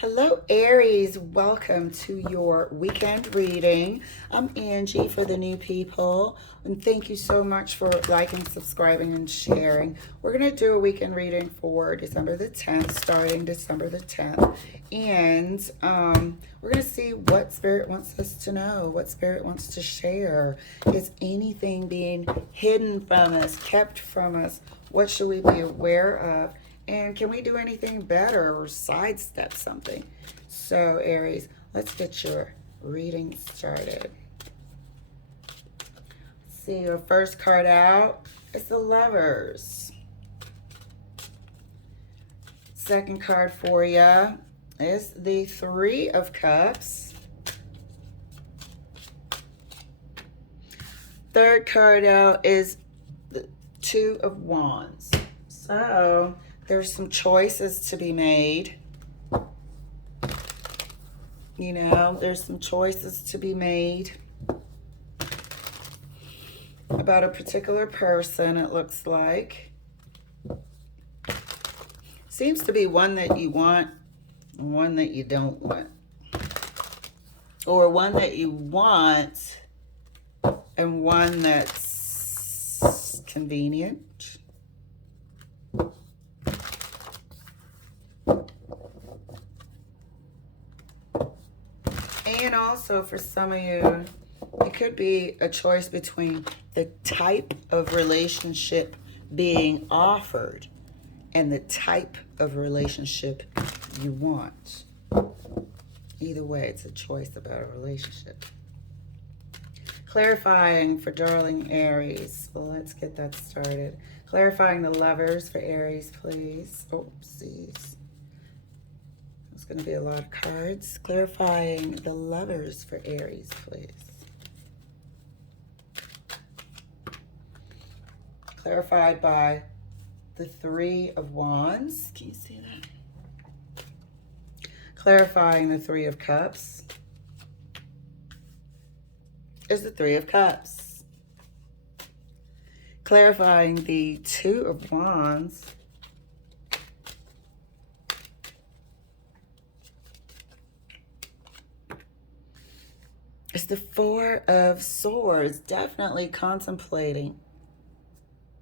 Hello, Aries. Welcome to your weekend reading. I'm Angie for the new people, and thank you so much for liking, subscribing, and sharing. We're going to do a weekend reading for December the 10th, starting December the 10th, and we're going to see what Spirit wants us to know, what Spirit wants to share. Is anything being hidden from us, kept from us? What should we be aware of? And can we do anything better or sidestep something? So, Aries, let's get your reading started. See, your first card out is the Lovers. Second card for you is the Three of Cups. Third card out is the Two of Wands. So, there's some choices to be made. You know, there's some choices to be made about a particular person, it looks like. Seems to be one that you want and one that you don't want. Or one that you want and one that's convenient. And also for some of you, it could be a choice between the type of relationship being offered and the type of relationship you want. Either way, it's a choice about a relationship. Clarifying for darling Aries. Let's get that started. Clarifying the Lovers for Aries, please. Oopsies. There's going to be a lot of cards. Clarifying the Lovers for Aries, please. Clarified by the Three of Wands. Can you see that? Clarifying the Three of Cups is the Three of Cups. Clarifying the Two of Wands is the Four of Swords. Definitely contemplating.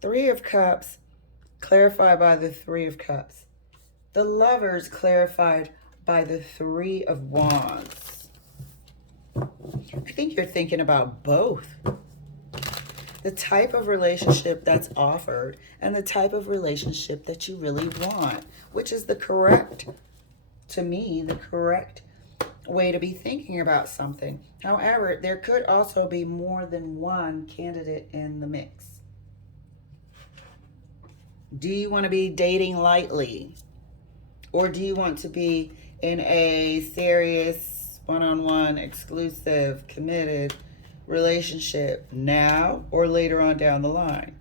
Three of Cups clarified by the Three of Cups. The Lovers clarified by the Three of Wands. I think you're thinking about both. The type of relationship that's offered and the type of relationship that you really want, which is the correct, to me, the correct way to be thinking about something. However, there could also be more than one candidate in the mix. Do you want to be dating lightly? Or do you want to be in a serious, one-on-one, exclusive, committed relationship now or later on down the line?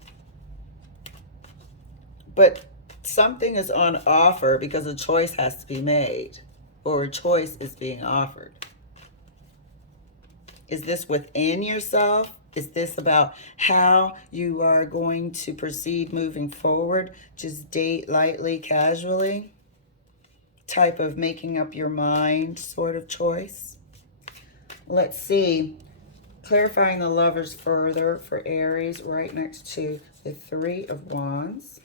But something is on offer because a choice has to be made, or a choice is being offered. Is this within yourself? Is this about how you are going to proceed moving forward? Just date lightly, casually? Type of making up your mind sort of choice? Let's see. Clarifying the Lovers further for Aries, right next to the Three of Wands.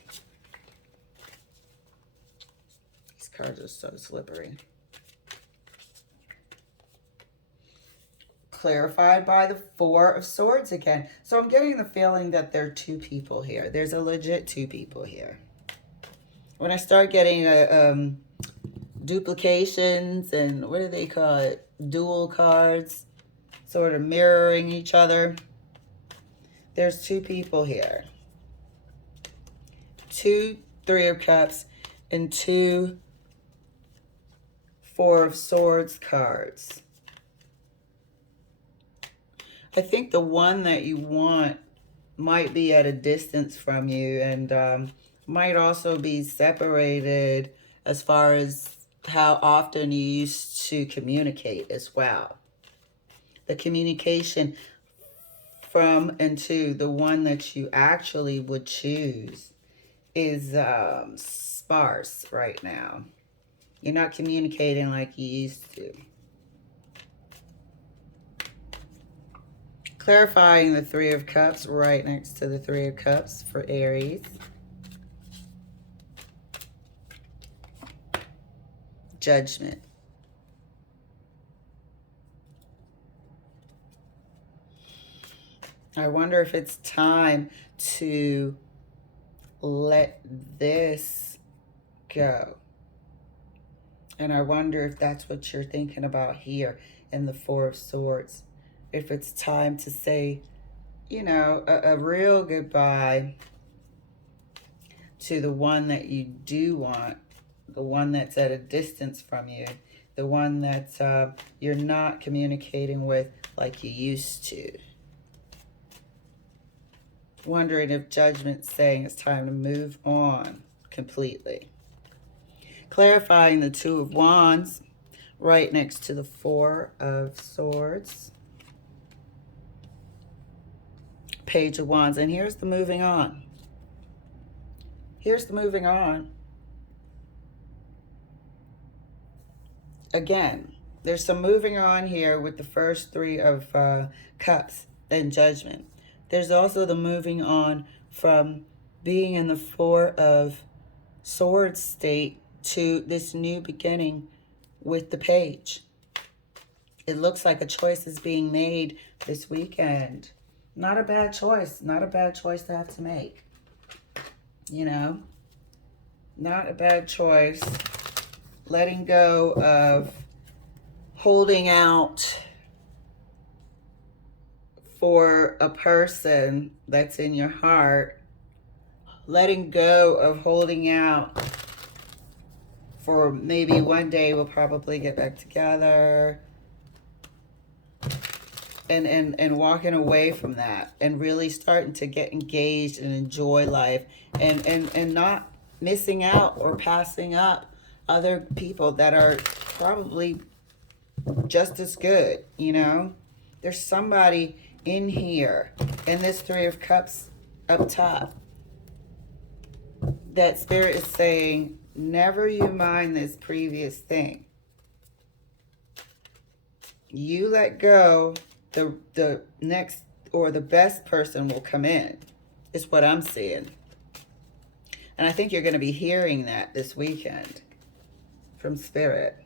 These cards are so slippery. Clarified by the Four of Swords again. So I'm getting the feeling that there are two people here. There's a legit two people here. When I start getting duplications and what do they call it? Dual cards, sort of mirroring each other. There's two people here. Two Three of Cups and two Four of Swords cards. I think the one that you want might be at a distance from you and might also be separated as far as how often you used to communicate as well. The communication from and to the one that you actually would choose is sparse right now. You're not communicating like you used to. Clarifying the Three of Cups right next to the Three of Cups for Aries. Judgment. I wonder if it's time to let this go. And I wonder if that's what you're thinking about here in the Four of Swords. If it's time to say, you know, a real goodbye to the one that you do want, the one that's at a distance from you, the one that you're not communicating with like you used to. Wondering if Judgment's saying it's time to move on completely. Clarifying the Two of Wands right next to the Four of Swords. Page of Wands. And here's the moving on. Here's the moving on. Again, there's some moving on here with the first Three of Cups and Judgment. There's also the moving on from being in the Four of Swords state to this new beginning with the Page. It looks like a choice is being made this weekend. Not a bad choice. Not a bad choice to have to make. You know? Not a bad choice. Letting go of holding out for a person that's in your heart. Letting go of holding out for maybe one day we'll probably get back together. And walking away from that and really starting to get engaged and enjoy life and not missing out or passing up other people that are probably just as good, you know? There's somebody in here, in this Three of Cups up top, that Spirit is saying, never you mind this previous thing. You let go, the next or the best person will come in, is what I'm seeing. And I think you're going to be hearing that this weekend from Spirit.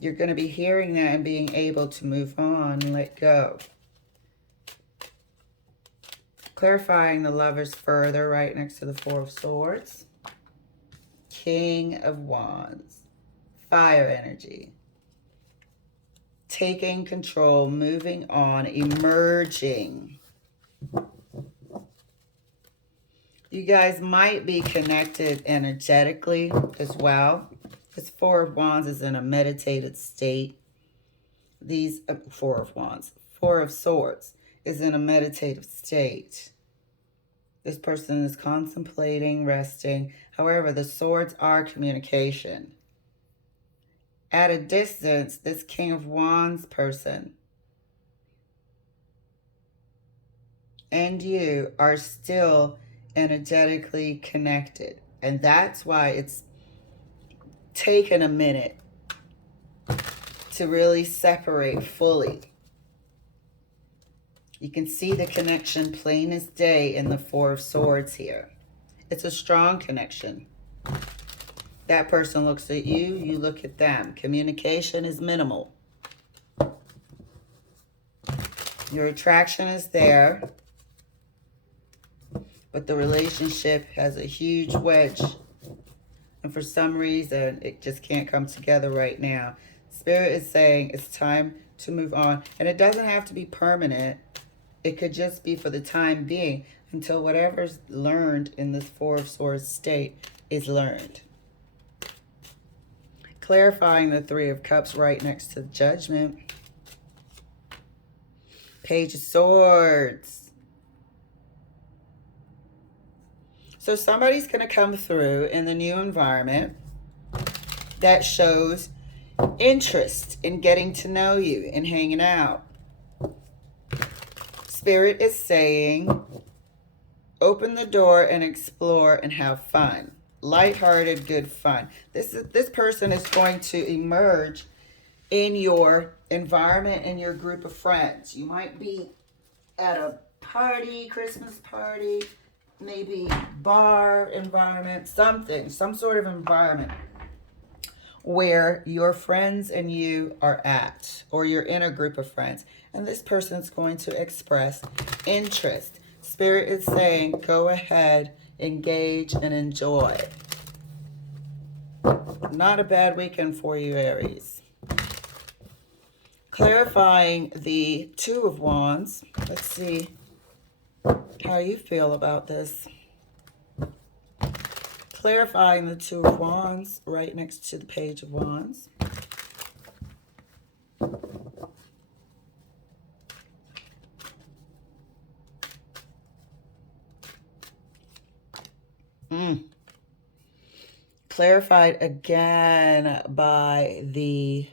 You're going to be hearing that and being able to move on and let go. Clarifying the Lovers further right next to the Four of Swords. King of Wands. Fire energy. Taking control, moving on, emerging. You guys might be connected energetically as well. This Four of Wands is in a meditated state. These Four of Wands, Four of Swords is in a meditative state. This person is contemplating, resting. However, the swords are communication. At a distance, this King of Wands person and you are still energetically connected. And that's why it's taken a minute to really separate fully. You can see the connection plain as day in the Four of Swords here. It's a strong connection. That person looks at you, you look at them. Communication is minimal. Your attraction is there, but the relationship has a huge wedge. And for some reason, it just can't come together right now. Spirit is saying it's time to move on. And it doesn't have to be permanent. It could just be for the time being until whatever's learned in this Four of Swords state is learned. Clarifying the Three of Cups right next to Judgment. Page of Swords. So somebody's going to come through in the new environment that shows interest in getting to know you and hanging out. Spirit is saying, open the door and explore and have fun. lighthearted, good fun. This person is going to emerge in your environment, in your group of friends. You might be at a party, Christmas party, maybe bar environment, something, some sort of environment where your friends and you are at, or you're in a group of friends, and this person's going to express interest. Spirit is saying, go ahead, engage, and enjoy. Not a bad weekend for you, Aries. Clarifying the Two of Wands. Let's see how you feel about this. Clarifying the Two of Wands right next to the Page of Wands. Clarified again by the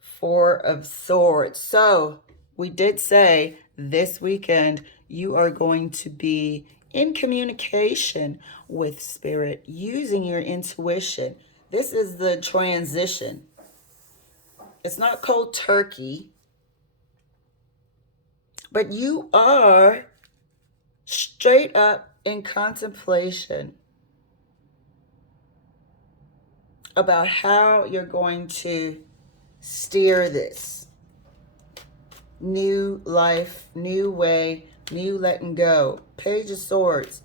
Four of Swords. So we did say this weekend you are going to be in communication with Spirit, using your intuition. This is the transition. It's not cold turkey, but you are straight up in contemplation about how you're going to steer this new life, new way, new letting go. Page of Swords,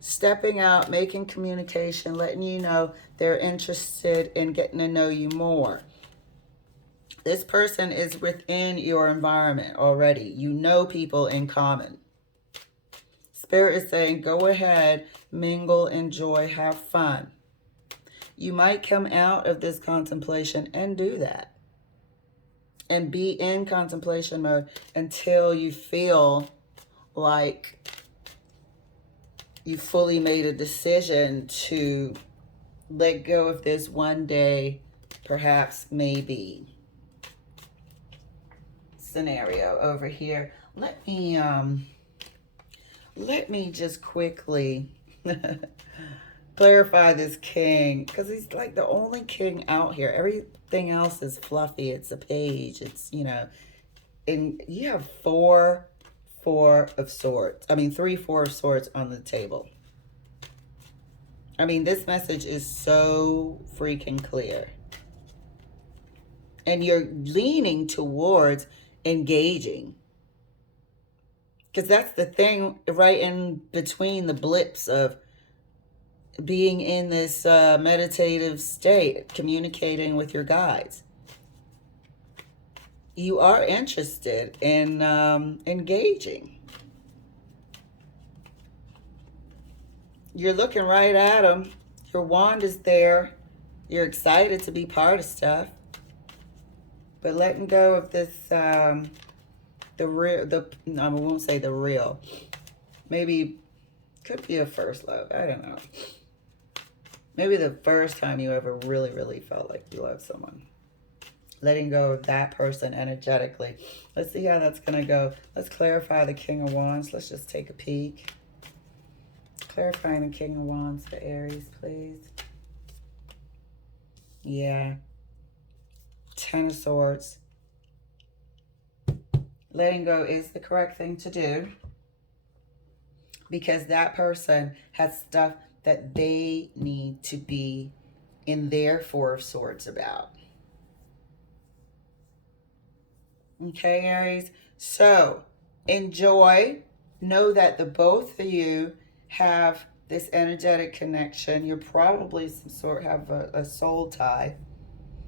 stepping out, making communication, letting you know they're interested in getting to know you more. This person is within your environment already. You know people in common. Spirit is saying, go ahead, mingle, enjoy, have fun. You might come out of this contemplation and do that. And be in contemplation mode until you feel like you fully made a decision to let go of this one day, perhaps, maybe scenario over here. Let me just quickly clarify this king, because he's like the only king out here. Everything else is fluffy. It's a page. It's, you know, and you have three Four of Swords on the table. I mean, this message is so freaking clear. And you're leaning towards engaging. Because that's the thing right in between the blips of being in this meditative state, communicating with your guides. You are interested in engaging. You're looking right at them. Your wand is there. You're excited to be part of stuff. But letting go of this, I won't say the real. Maybe could be a first love. I don't know. Maybe the first time you ever really, really felt like you loved someone. Letting go of that person energetically. Let's see how that's going to go. Let's clarify the King of Wands. Let's just take a peek. Clarifying the King of Wands for Aries, please. Yeah. Ten of Swords. Letting go is the correct thing to do, because that person has stuff that they need to be in their Four of Swords about. Okay, Aries? So, enjoy. Know that the both of you have this energetic connection. You're probably have a soul tie.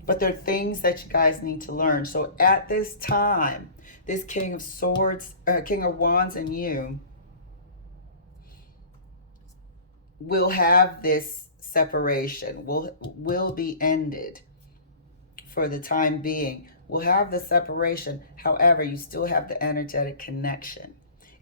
But there are things that you guys need to learn. So at this time, this King of Wands and you will have this separation. Will be ended for the time being. We'll have the separation. However, you still have the energetic connection.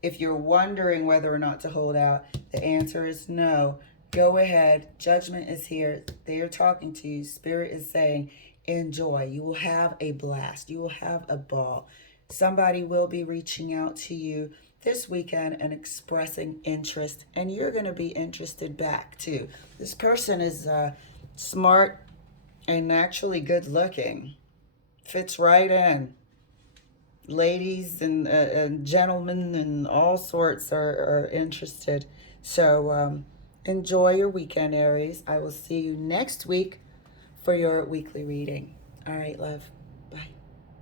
If you're wondering whether or not to hold out, the answer is no. Go ahead. Judgment is here. They are talking to you. Spirit is saying, enjoy. You will have a blast. You will have a ball. Somebody will be reaching out to you this weekend and expressing interest, and you're going to be interested back too. This person is smart and naturally good looking, fits right in. Ladies and gentlemen and all sorts are interested. So enjoy your weekend, Aries. I will see you next week for your weekly reading. All right, love.